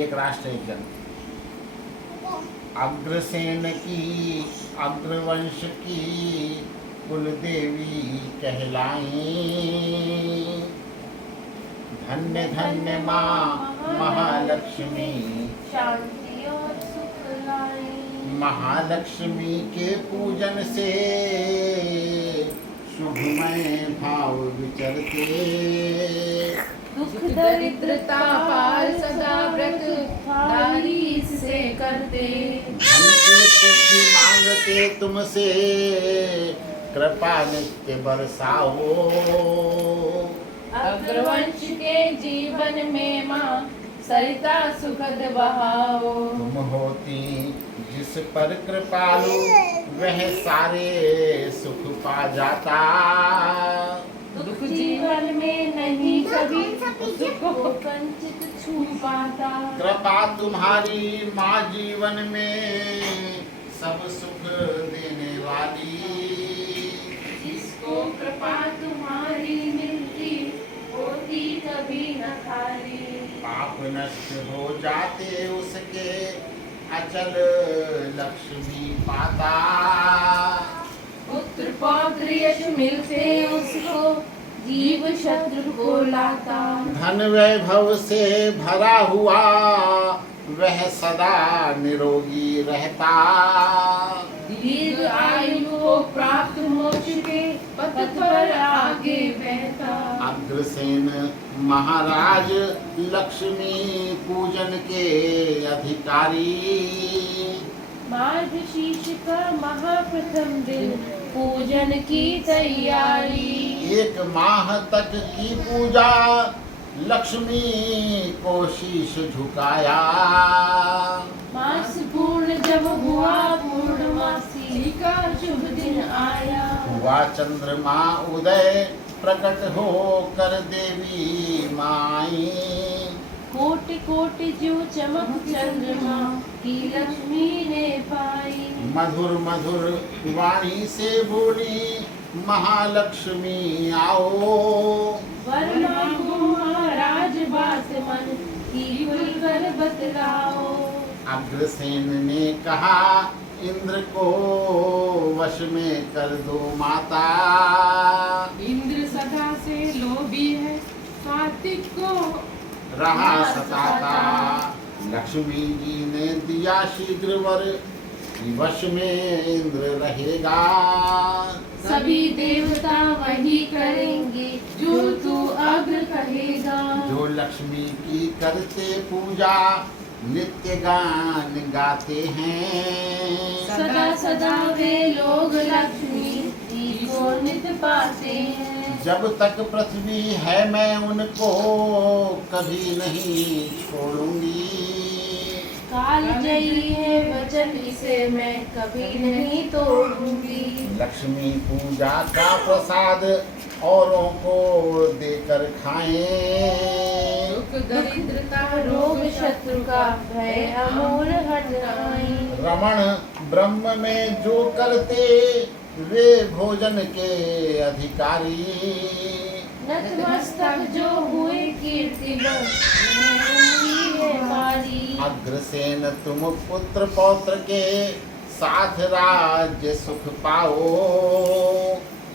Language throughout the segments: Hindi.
एक राष्ट्र एक जन। अग्रसेन की अग्रवंश की कुल देवी कहलाई। धन्य धन्य माँ महालक्ष्मी शांति और सुख लाई। महालक्ष्मी के पूजन से शुभमय भाव विचरते। दुख दरिद्रता पार सदा व्रत धारी से करते। धन की सिद्धि मांगते तुमसे कृपा नित्य बरसाओ। अग्रवंश के जीवन में माँ सरिता सुखद बहाओ। तुम होती जिस पर कृपालु वह सारे सुख पा जाता। दुख जीवन में नहीं कभी सुख को कंचित छू पाता। कृपा तुम्हारी माँ जीवन में सब सुख देने वाली। जिसको कृपा तुम्हारी मिलती होती कभी न खाली। पाप नष्ट हो जाते उसके अचल लक्ष्मी पाता। पुत्र पौत्र यश मिलते उसको जीव शत्रु को लाता। धन वैभव से भरा हुआ वह सदा निरोगी रहता। दीर्घ आयु को प्राप्त मोक्ष के पथ पर आगे बहता। अग्रसेन महाराज लक्ष्मी पूजन के अधिकारी। मार्गशीर्ष का महाप्रथम दिन पूजन की तैयारी। एक माह तक की पूजा लक्ष्मी को शीश झुकाया। मास पूर्ण जब हुआ पूर्णमासी का शुभ दिन आया। हुआ चंद्रमा उदय प्रकट हो कर देवी माई। कोटि कोटि जो चमक चंद्रमा की लक्ष्मी ने पाई। मधुर मधुर वाणी से बोली महालक्ष्मी आओ। वर मांगो महाराज बात मन की खुलकर बतलाओ। अग्रसेन ने कहा इंद्र को वश में कर दो माता। इंद्र सदा से लोभी है कार्तिक को रहा सताता। लक्ष्मी जी ने दिया शीघ्र वर वश में इंद्र रहेगा। सभी देवता वही करेंगे जो तू अग्र कहेगा। जो लक्ष्मी की करते पूजा नित्य गान गाते हैं। सदा सदा वे लोग लक्ष्मी जी को नित पाते हैं। जब तक पृथ्वी है मैं उनको कभी नहीं छोड़ूंगी। काल जयी है वचन इसे मैं कभी नहीं तोड़ूंगी। लक्ष्मी पूजा का प्रसाद औरों को देकर खाएं। दुख दरिद्रता रोग शत्रु का भय अमूल हटाई। रमण ब्रह्म में जो करते वे भोजन के अधिकारी। नतमस्तक जो हुए कीर्ति हमारी। अग्रसेन तुम पुत्र पौत्र के साथ राज्य सुख पाओ।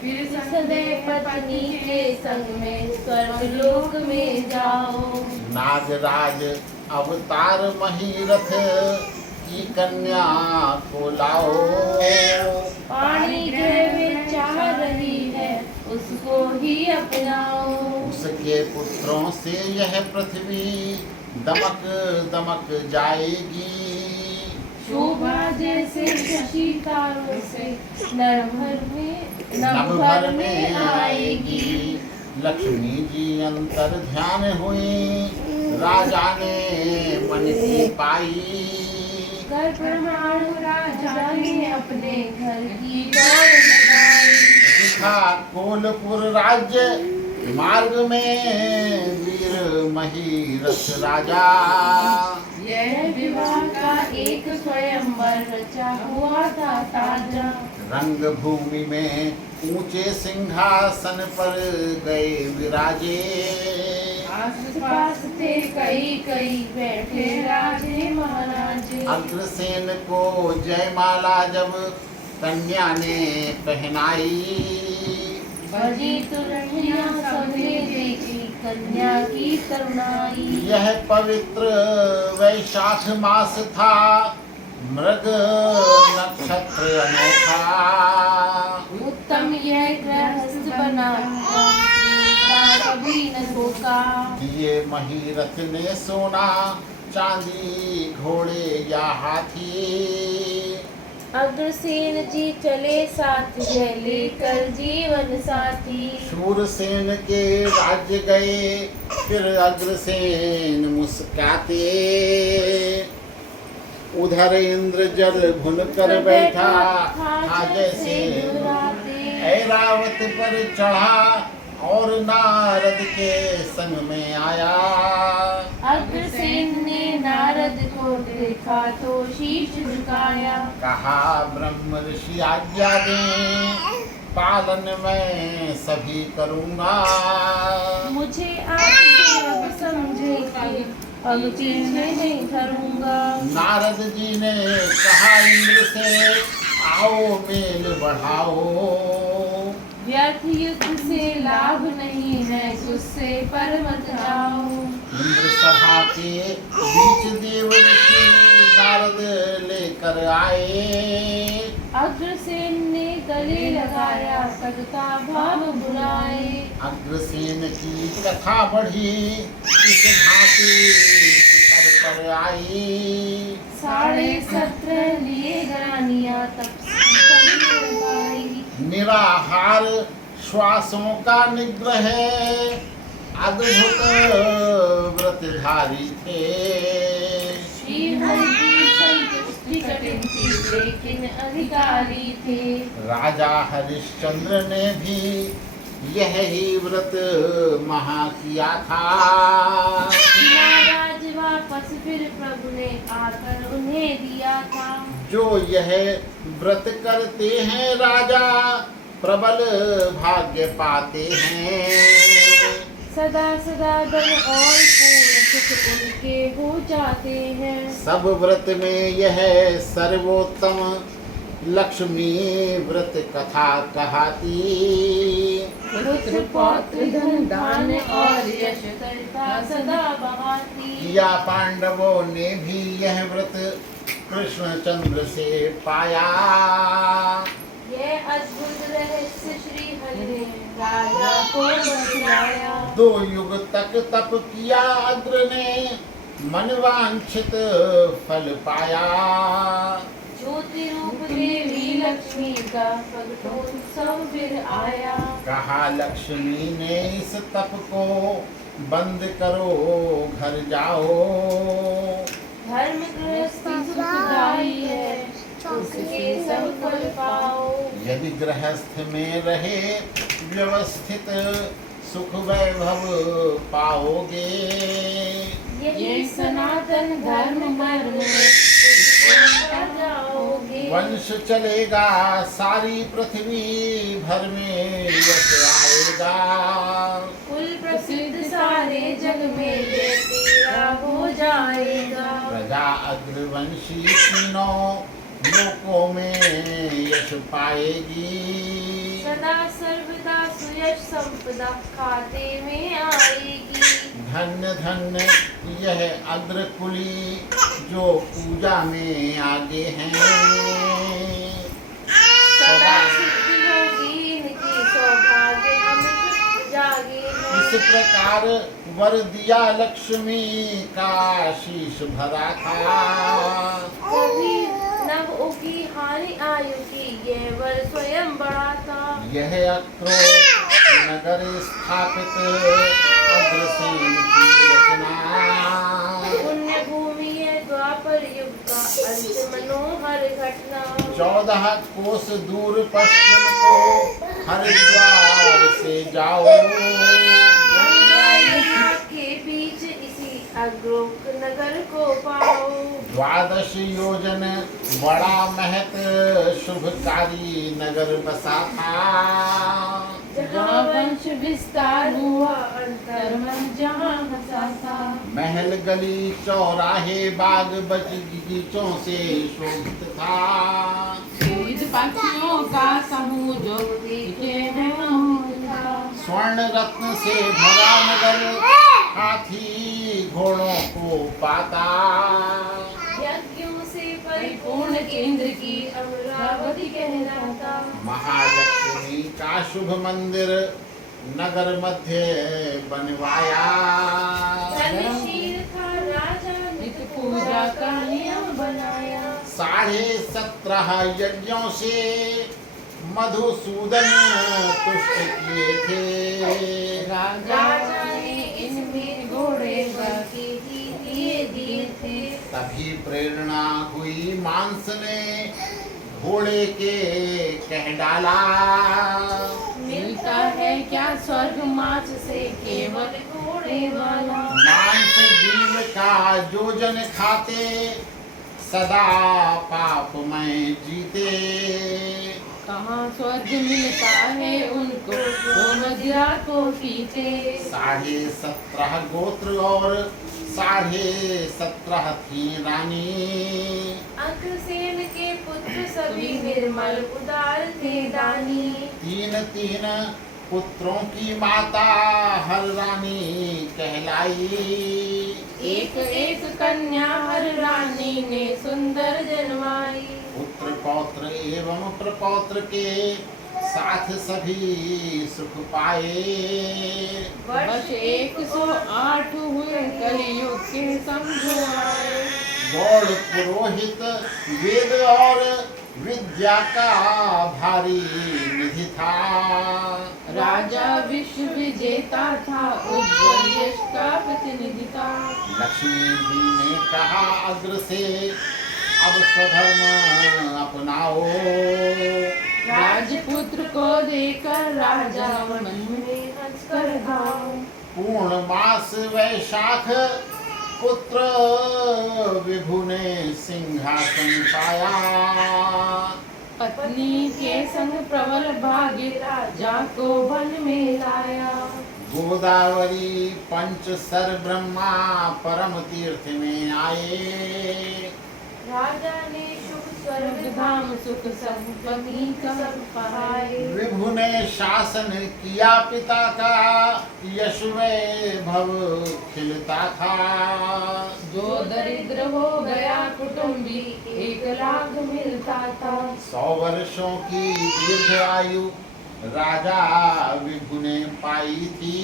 फिर सदैव पत्नी के संग में स्वर्गलोक में जाओ। नागराज अवतार महीरथ की कन्या को लाओ। पानी वे चाह रही है उसको ही अपनाओ। उसके पुत्रों से यह पृथ्वी दमक दमक जाएगी। शोभा जैसे शशि तारों से नभ भर में आएगी। लक्ष्मी जी अंतर ध्यान हुई राजा ने मन की पाई। कर प्रमाण राजा ने अपने घर की दौड़ लगाई। दिखा कोलपुर राज्य मार्ग में वीर महीरथ राजा। यह विवाह का एक स्वयंवर रचा हुआ था ताजा। रंग भूमि में ऊंचे सिंहासन पर गए विराजे। आस-पास थे कई कई बैठे राजे महाराजे। अग्रसेन को जयमाला जब कन्या ने पहनाई। बजी तुरहियां सबने देखी कन्या की तरुणाई। यह पवित्र वैशाख मास था, मृग नक्षत्र अनोखा। उत्तम यह गृहस्थ बना कभी न धोखा। दिए महीरथ ने सोना चांदी घोड़े या हाथी। अग्रसेन जी चले साथ जय लेकर जीवन साथी। शूरसेन के राज्य गए फिर अग्रसेन मुस्काते। उधर इंद्र जल भुन कर बैठा था जैसे ऐरावत पर चढ़ा और नारद के संग में आया। अग्रसेन ने नारद को देखा तो शीश झुकाया। कहा ब्रह्म ऋषि आज्ञा दें, पालन मैं सभी करूँगा। मुझे आपसे अब समझे कि अब पीछे नहीं धरूंगा। नारद जी ने कहा इंद्र से, आओ मेल बढ़ाओ। व्यर्थ युद्ध से लाभ नहीं है, गुस्से पर मत आओ। इंद्र सभा के बीच देव ऋषि नारद लेकर आए। अग्रसेन ने गले लगाया करता भाव बुलाए। अग्रसेन की कथा बढ़ी इस भांति शिखर पर आई। 17.5 लिए ग्रानियां तब निराहार श्वासों का निग्रह अद्भुत व्रतधारी थे। श्री हरि की संतुष्टि कठिन थी लेकिन अधिकारी थे। राजा हरिश्चंद्र ने भी यही व्रत महा किया था। महाराज वापस फिर प्रभु ने आकर उन्हें दिया था। जो यह व्रत करते हैं राजा प्रबल भाग्य पाते हैं। सदा सदा धन और पूर्ण सुख उनके हो जाते हैं। सब व्रत में यह सर्वोत्तम लक्ष्मी व्रत कथा कहाती। पुत्र पौत्र धन दान और यश करता सदा बहाती। किया पांडवों ने भी यह व्रत कृष्णचंद्र से पाया। यह अद्भुत रहस्य श्री हरि ने राजा को बतलाया। 2 युग तक तप किया अग्र ने, मनवांछित फल पाया। ज्योति रूप देवी लक्ष्मी का प्रगटोत्सव फिर आया। कहा लक्ष्मी ने इस तप को बंद करो घर जाओ। धर्म गृहस्थी सुखदायी है, उसके सब फल पाओ। यदि गृहस्थ में रहे व्यवस्थित सुख वैभव पाओगे। यही सनातन धर्म मर्म जाओगे। वंश चलेगा सारी पृथ्वी भर में यश आएगा। कुल प्रसिद्ध सारे जग में तेरा हो जाएगा। प्रजा अग्रवंशी तीनों लोकों में यश पाएगी। सदा सर्वदा सुयश संपदा खाते में आएगी। धन्य धन्य यह अग्रकुली जो पूजा में आगे हैं। सदा सिद्धि होगी इनकी, सौभाग्य अमित जागे हैं। इस प्रकार वर दिया लक्ष्मी का शीश भरा था। कभी नव उगी हानि आयु की, यह वर स्वयं बड़ा था। यह अक्रो नगर स्थापित अग्रसेन की रचना। पुण्य भूमि है द्वापर युग का अंत मनोहर घटना। 14 कोस दूर पश्चिम को हरिद्वार से जाओ। गंगा यमुना के बीच इसी अग्रोक नगर को पाओ। 12 योजन बड़ा महत शुभकारी नगर बसा था। जहाँ वंश विस्तार हुआ अंतर मन जहाँ बसा था। महल गली चौराहे बाग बगीचों से शोभित था। विविध पक्षियों का समूह जो देखे हैं था। स्वर्ण रत्न से भरा नगर हाथी घोड़ों को पाता। यज्ञों से परिपूर्ण केंद्र की अमरावती कहलाता। महालक्ष्मी का शुभ मंदिर नगर मध्य बनवाया। धर्मशील था राजा नित्य पूजा का नियम बनाया। 17.5 यज्ञों से मधुसूदन तुष्ट किए थे। राजा ने इनमें घोड़े बाकी दिए थे। तभी प्रेरणा हुई मांस ने घोड़े के कह डाला। मिलता है क्या स्वर्ग मांस से केवल घोड़े वाला। मांस जीव का योजन खाते सदा पाप में जीते। कहाँ स्वर्ग मिलता है उनको जो मदिरा को पीते। 17.5 गोत्र और 17.5 थी रानी। अग्रसेन के पुत्र सभी निर्मल उदार थे दानी। 3 पुत्रों की माता हर रानी कहलाई। एक एक कन्या हर रानी ने सुंदर जन्माई। पुत्र पौत्र एवं प्रपौत्र के साथ सभी सुख पाए। वर्ष 108 हुए कलयुग के समझो आए। गौड़ पुरोहित वेद और विद्या का भारी निधि था। राजा विश्व विजेता था उज्जवल यश का प्रतिनिधि था। लक्ष्मी जी ने कहा अग्र से अब स्वधर्म अपनाओ। राजपुत्र को देकर राजा मन में हंस कर गाओ। पूर्ण मास वैशाख पुत्र विभु ने सिंहासन पाया। पत्नी के संग प्रबल भाग्य राजा को वन में लाया। गोदावरी पंचसर ब्रह्मा परम तीर्थ में आए। राजा ने शुभ स्वर्ग धाम सुख संपत्ति सब पाए। विभु ने शासन किया पिता का यश वैभव खिलता था। जो दरिद्र हो गया कुटुंबी 1 लाख मिलता था। 100 वर्षों की दीर्घ आयु राजा विभु ने पाई थी।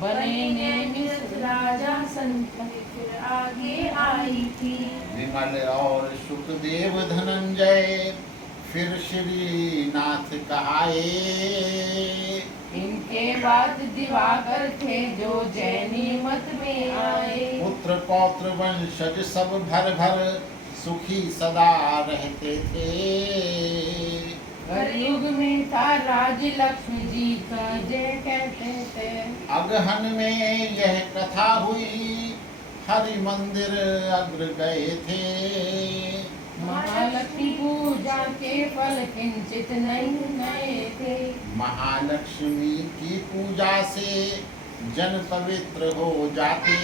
बने नियमित राजा संतन फिर आगे आई थी। विमल और सुखदेव धनंजय फिर श्रीनाथ कहाए। इनके बाद दिवाकर थे जो जैनी मत में आए। पुत्र पौत्र वंशज सब भर भर सुखी सदा रहते थे। कलयुग में था राज लक्ष्मी जी का जय कहते थे। अगहन में यह कथा हुई हरि मंदिर अग्र गए थे। महालक्ष्मी पूजा के फल किंचित नहीं नए थे। महालक्ष्मी की पूजा से जन पवित्र हो जाते।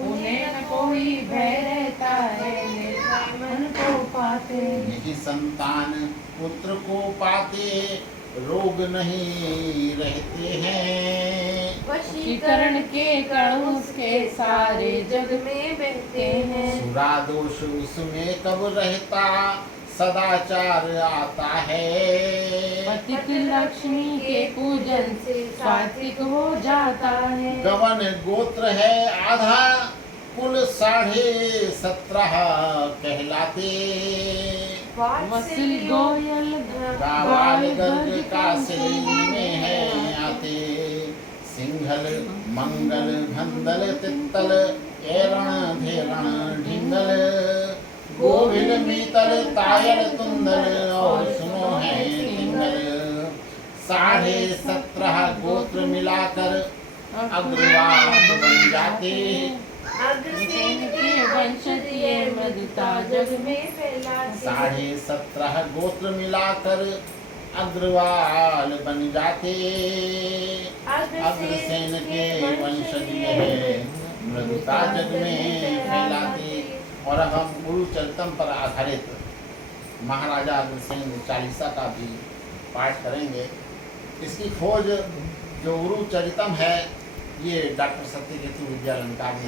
उन्हें न कोई भय रहता है निर्भय मन को पाते। यही संतान पुत्र को पाते रोग नहीं रहते हैं। वशीकरण के कण उसके सारे जग में बहते हैं। सुरा दोष उसमें कब रहता सदाचार आता है। पतित लक्ष्मी के पूजन से सात्विक हो जाता है। गवन गोत्र है आधा कुल 17.5 कहलाते। वत्सल गोयल गावाल गर्ग कासे में है आते। सिंघल मंगल भंदल तित्तल एरण धेरण ढिंगल गोविल मीतल तायल तुंदल और सुनो है तिंगल। 17.5 गोत्र मिलाकर अग्रवाल बन जाते। अग्रसेन के वंशज ये मधुता जग में फैलाते। 17.5 गोत्र मिलाकर अग्रवाल बन जाते। अग्रसेन के वंशज ये मृदुता जग में फैलाते। और अब हम गुरु चरितम पर आधारित महाराजा अग्रसेन चालीसा का भी पाठ करेंगे। इसकी खोज जो गुरु चरितम है ये डॉक्टर सत्यकेतु विद्यालंकार ने